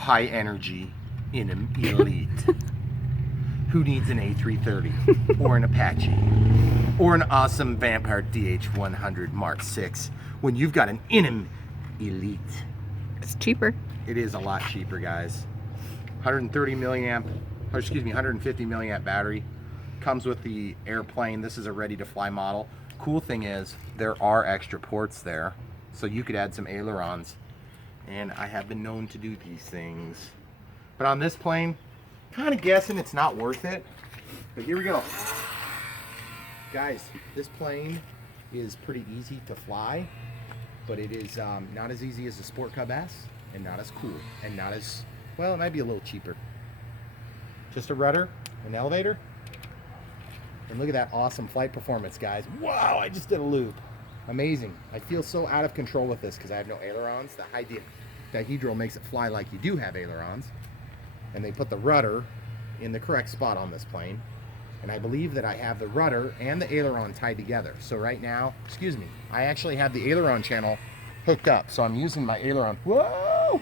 high energy Inum Elite. Who needs an A330 or an Apache or an awesome Vampire DH100 Mark 6 when you've got an Inum Elite? It's cheaper. It is a lot cheaper, guys. 130 milliamp, or excuse me, 150 milliamp battery. Comes with the airplane. This is a ready to fly model. Cool thing is there are extra ports there, so you could add some ailerons. And I have been known to do these things. But on this plane, kind of guessing it's not worth it. But here we go. Guys, this plane is pretty easy to fly, but it is not as easy as the Sport Cub S, and not as cool, and not as, well, it might be a little cheaper. Just a rudder, an elevator, and look at that awesome flight performance, guys. Wow, I just did a loop. Amazing. I feel so out of control with this because I have no ailerons. The dihedral makes it fly like you do have ailerons. And they put the rudder in the correct spot on this plane. And I believe that I have the rudder and the aileron tied together. So right now, excuse me, I actually have the aileron channel hooked up. So I'm using my aileron. Whoa!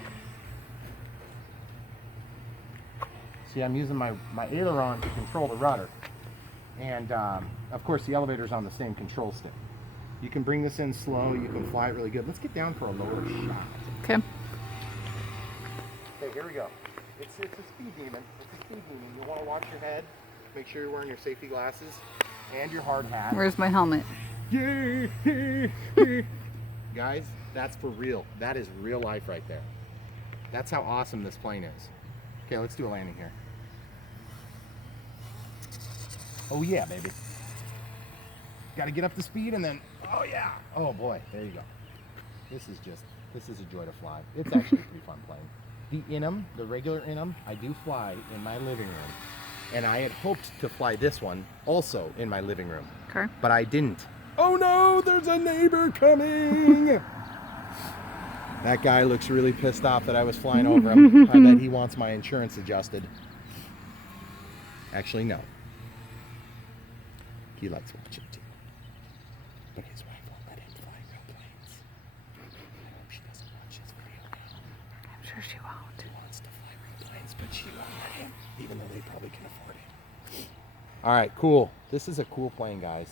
See, I'm using my aileron to control the rudder. And of course the elevator's on the same control stick. You can bring this in slow, you can fly it really good. Let's get down for a lower shot. Okay. Okay, here we go. It's a speed demon. It's a speed demon. You want to watch your head. Make sure you're wearing your safety glasses and your hard hat. Where's my helmet? Guys, that's for real. That is real life right there. That's how awesome this plane is. Okay, let's do a landing here. Oh yeah, baby. Got to get up to speed and then, oh yeah. Oh boy, there you go. This is a joy to fly. It's actually a pretty fun plane. The Inum, the regular Inum, I do fly in my living room. And I had hoped to fly this one also in my living room. Okay. But I didn't. Oh no, there's a neighbor coming! That guy looks really pissed off that I was flying over him. I bet he wants my insurance adjusted. Actually, no. He likes watching too. But his wife won't let him fly real planes. I hope she doesn't watch this video now. I'm sure she won't. He wants to fly real planes, but she won't let him, even though they probably can afford it. All right, cool. This is a cool plane, guys.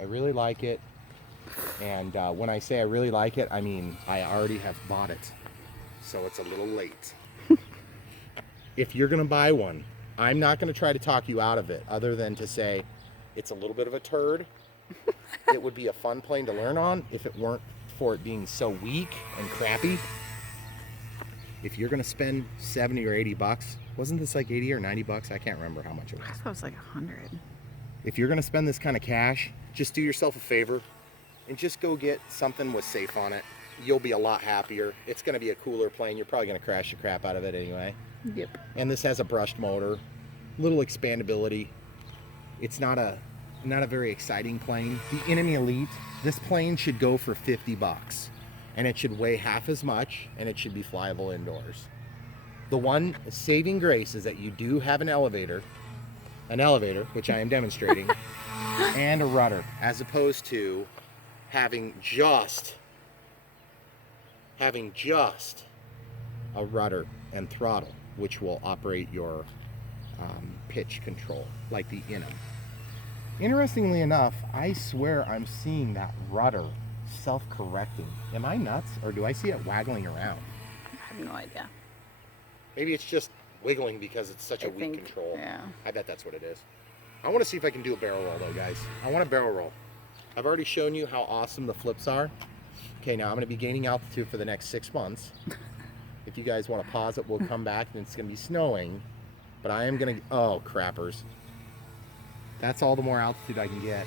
I really like it. And when I say I really like it, I mean I already have bought it. So it's a little late. If you're going to buy one, I'm not going to try to talk you out of it other than to say it's a little bit of a turd. It would be a fun plane to learn on if it weren't for it being so weak and crappy. If you're going to spend 70 or 80 bucks, wasn't this like 80 or 90 bucks? I can't remember how much it was. I thought it was like 100. If you're going to spend this kind of cash, just do yourself a favor and just go get something with safe on it. You'll be a lot happier. It's going to be a cooler plane. You're probably going to crash the crap out of it anyway. Yep. And this has a brushed motor, little expandability. It's not a very exciting plane. The Inum Elite, this plane should go for 50 bucks. And it should weigh half as much, and it should be flyable indoors. The one saving grace is that you do have an elevator, which I am demonstrating, and a rudder, as opposed to having just a rudder and throttle, which will operate your pitch control, like the Inum. Interestingly enough, I swear I'm seeing that rudder self-correcting. Am I nuts, or do I see it waggling around? I have no idea. Maybe it's just wiggling because it's such a weak control. Yeah. I bet that's what it is. I want to see if I can do a barrel roll though, guys. I want a barrel roll. I've already shown you how awesome the flips are. Okay, now I'm going to be gaining altitude for the next 6 months. If you guys want to pause it, we'll come back and it's going to be snowing. But I am going to, oh, crappers. That's all the more altitude I can get.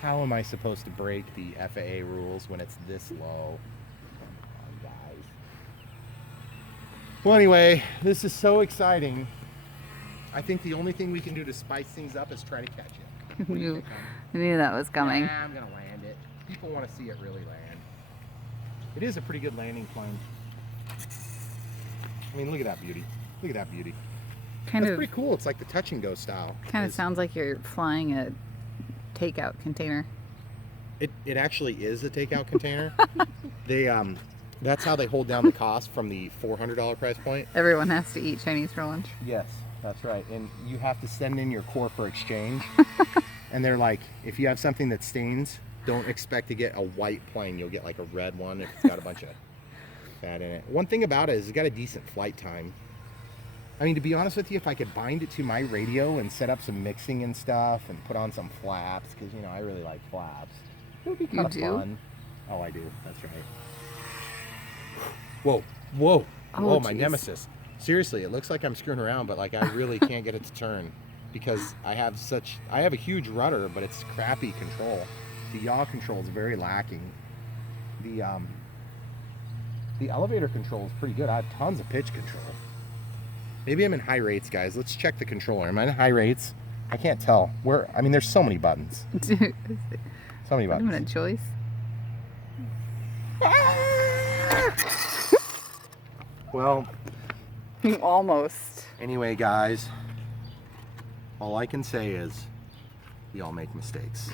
How am I supposed to break the FAA rules when it's this low? Come on, guys. Well, anyway, this is so exciting. I think the only thing we can do to spice things up is try to catch it. I knew that was coming. Nah, I'm going to land it. People want to see it really land. It is a pretty good landing plane. I mean, look at that beauty. Look at that beauty. That's pretty cool. It's like the touch and go style. Kind of sounds like you're flying a takeout container. It actually is a takeout container. They That's how they hold down the cost from the $400 price point. Everyone has to eat Chinese for lunch. Yes, that's right. And you have to send in your core for exchange. And they're like, if you have something that stains, don't expect to get a white plane. You'll get like a red one if it's got a bunch of fat in it. One thing about it is it's got a decent flight time. I mean, to be honest with you, if I could bind it to my radio and set up some mixing and stuff and put on some flaps, because, you know, I really like flaps, it would be kind of fun. Oh, I do. That's right. Whoa, whoa, Oh, whoa, my geez. nemesis. Seriously, it looks like I'm screwing around, but like I really can't get it to turn because I have a huge rudder, but it's crappy control. The yaw control is very lacking. The elevator control is pretty good. I have tons of pitch control. Maybe I'm in high rates, guys. Let's check the controller. Am I in high rates? I can't tell. I mean, there's so many buttons. Dude, So many I'm buttons. in a choice. Well, Almost. anyway, guys, all I can say is we all make mistakes.